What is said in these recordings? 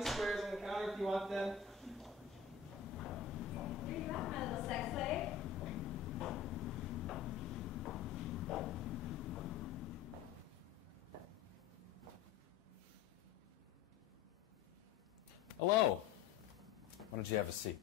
tiny squares on the counter if you want them. Here you are, my little sex slave. Hello. Why don't you have a seat?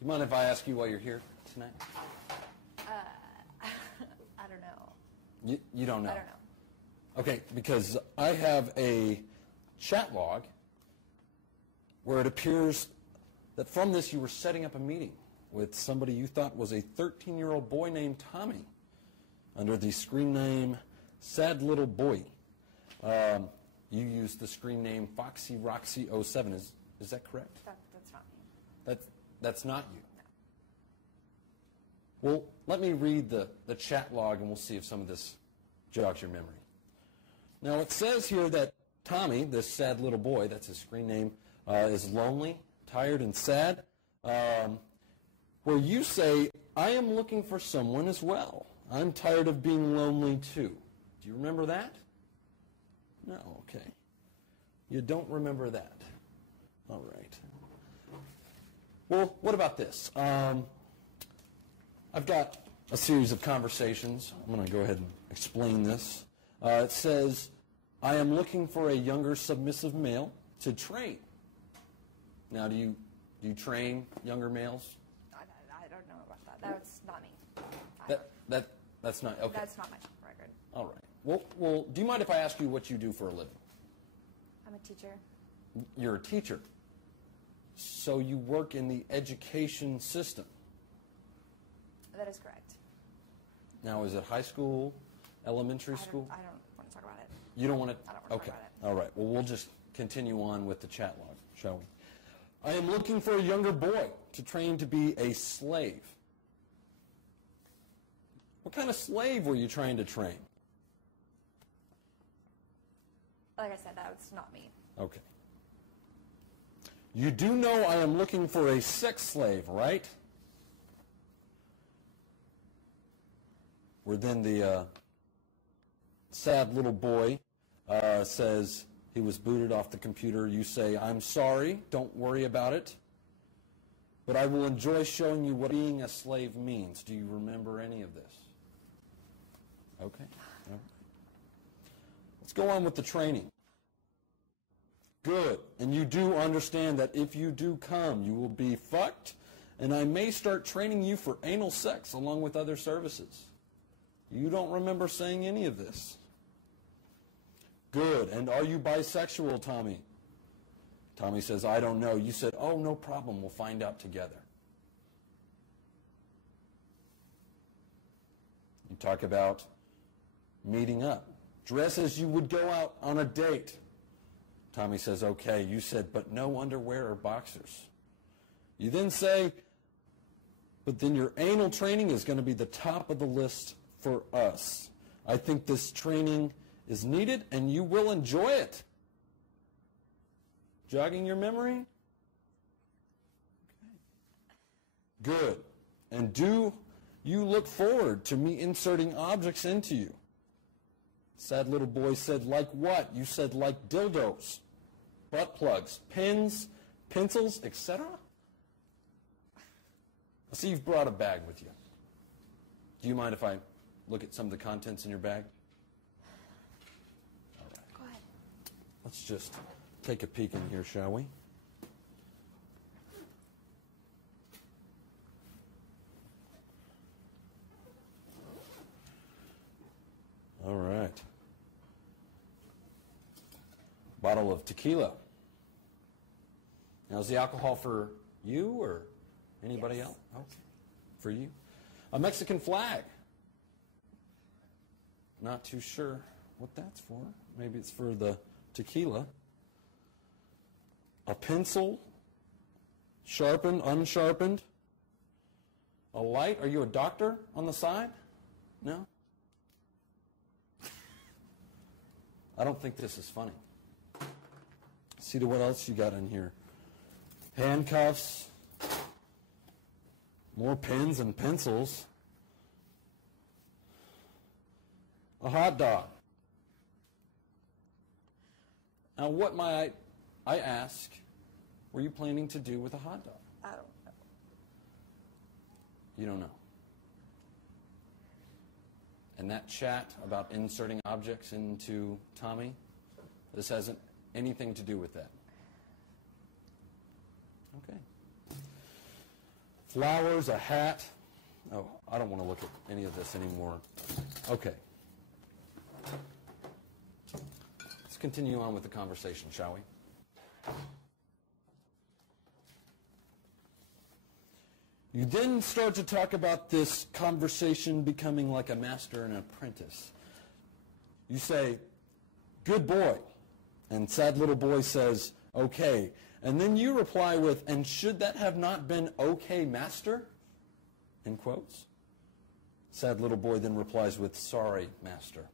You mind if I ask you why you're here tonight? I don't know. You don't know? I don't know. Okay, because I have a chat log where it appears that from this you were setting up a meeting with somebody you thought was a 13-year-old boy named Tommy under the screen name Sad Little Boy. You used the screen name FoxyRoxy07. Is that correct? That's not me. That's not you? No. Well, let me read the chat log and we'll see if some of this jogs your memory. Now, it says here that Tommy, this sad little boy, that's his screen name, is lonely, tired, and sad, where you say, I am looking for someone as well. I'm tired of being lonely too. Do you remember that? No, okay. You don't remember that. All right. Well, what about this? I've got a series of conversations. I'm going to go ahead and explain this. It says, I am looking for a younger submissive male to train. Now, do you train younger males? I don't know about that. That's not me. That's not, okay. That's not my record. All right. Well, do you mind if I ask you what you do for a living? I'm a teacher. You're a teacher. So you work in the education system. That is correct. Now, is it high school, elementary school? I don't want to talk about it. You don't want to? I don't want to talk about it. All right. Well, we'll just continue on with the chat log, shall we? I am looking for a younger boy to train to be a slave. What kind of slave were you trying to train? Like I said, that's not me. Okay. You do know I am looking for a sex slave, right? Where then the sad little boy says he was booted off the computer. You say, I'm sorry, don't worry about it, but I will enjoy showing you what being a slave means. Do you remember any of this? Okay. All right. Let's go on with the training. Good. And you do understand that if you do come, you will be fucked, and I may start training you for anal sex along with other services. You don't remember saying any of this. Good. And are you bisexual, Tommy? Tommy says, I don't know. You said, oh, no problem. We'll find out together. You talk about meeting up. Dress as you would go out on a date. Tommy says, okay. You said, but no underwear or boxers. You then say, but then your anal training is going to be the top of the list for us. I think this training is needed and you will enjoy it. Jogging your memory? Okay. Good. And do you look forward to me inserting objects into you? Sad little boy said, like what? You said, like dildos, butt plugs, pins, pencils, etc. I see you've brought a bag with you. Do you mind if I look at some of the contents in your bag? All right. Go ahead. Let's just take a peek in here, shall we? All right. Bottle of tequila. Now, is the alcohol for you or anybody else? Okay. For you. A Mexican flag. Not too sure what that's for. Maybe it's for the tequila. A pencil. Sharpened, unsharpened. A light. Are you a doctor on the side? No? I don't think this is funny. See what else you got in here. Handcuffs. More pens and pencils. A hot dog. Now, what might I ask, were you planning to do with a hot dog? I don't know. You don't know. And that chat about inserting objects into Tommy, this hasn't anything to do with that. Okay. Flowers, a hat. Oh, I don't want to look at any of this anymore. Okay. Let's continue on with the conversation, shall we? You then start to talk about this conversation becoming like a master and apprentice. You say, good boy. And sad little boy says, okay. And then you reply with, and should that have not been okay, master? In quotes. Sad little boy then replies with, sorry, master.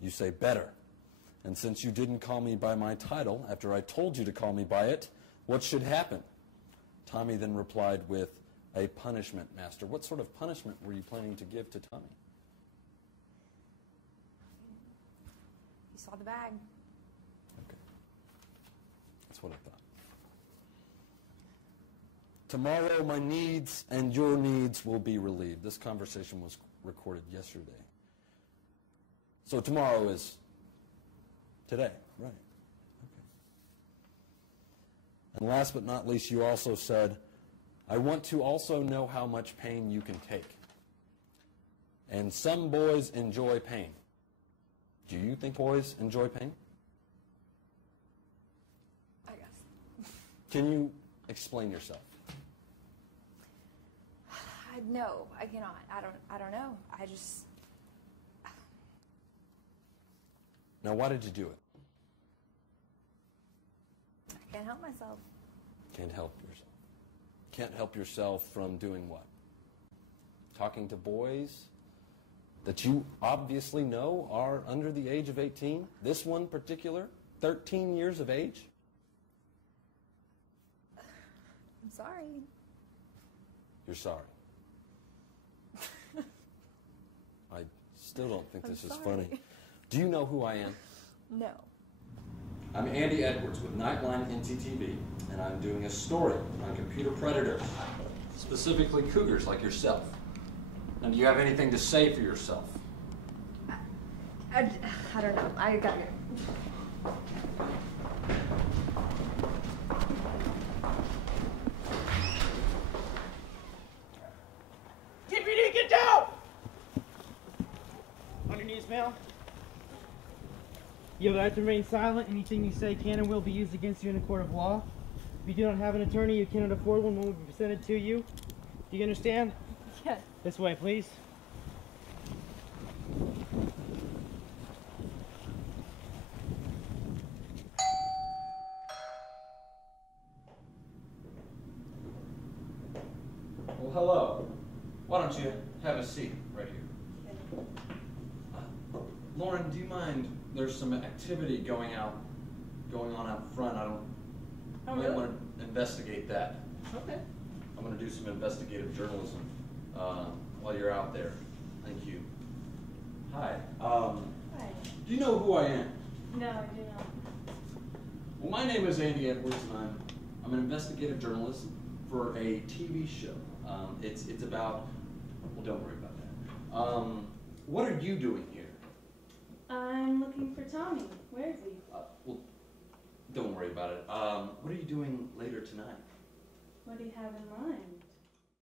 You say, better. And since you didn't call me by my title after I told you to call me by it, what should happen? Tommy then replied with, a punishment, master. What sort of punishment were you planning to give to Tommy? You saw the bag. Okay. That's what I thought. Tomorrow my needs and your needs will be relieved. This conversation was recorded yesterday. So tomorrow is today, right? Okay. And last but not least, you also said, I want to also know how much pain you can take. And some boys enjoy pain. Do you think boys enjoy pain? I guess. Can you explain yourself? No, I cannot. I don't know. I just... Now, why did you do it? I can't help myself. Can't help yourself. Can't help yourself from doing what? Talking to boys that you obviously know are under the age of 18? This one particular, 13 years of age? I'm sorry. You're sorry. I still don't think this is funny. Do you know who I am? No. I'm Andy Edwards with Nightline NTTV, and I'm doing a story on computer predators, specifically cougars like yourself. And do you have anything to say for yourself? I don't know. I gotta go. Deputy, get down! On your knees, ma'am. You have the right to remain silent. Anything you say can and will be used against you in a court of law. If you do not have an attorney, you cannot afford one will be presented to you. Do you understand? Yes. This way, please. Well, hello. Why don't you have a seat right here? Lauren, do you mind? There's some activity going on out front. I might want to investigate that. Okay. I'm going to do some investigative journalism while you're out there. Thank you. Hi. Hi. Do you know who I am? No, I do not. Well, my name is Andy Edwards, and I'm an investigative journalist for a TV show. It's about, well, don't worry about that. What are you doing here? I'm looking for Tommy. Where is he? Well, don't worry about it. What are you doing later tonight? What do you have in mind?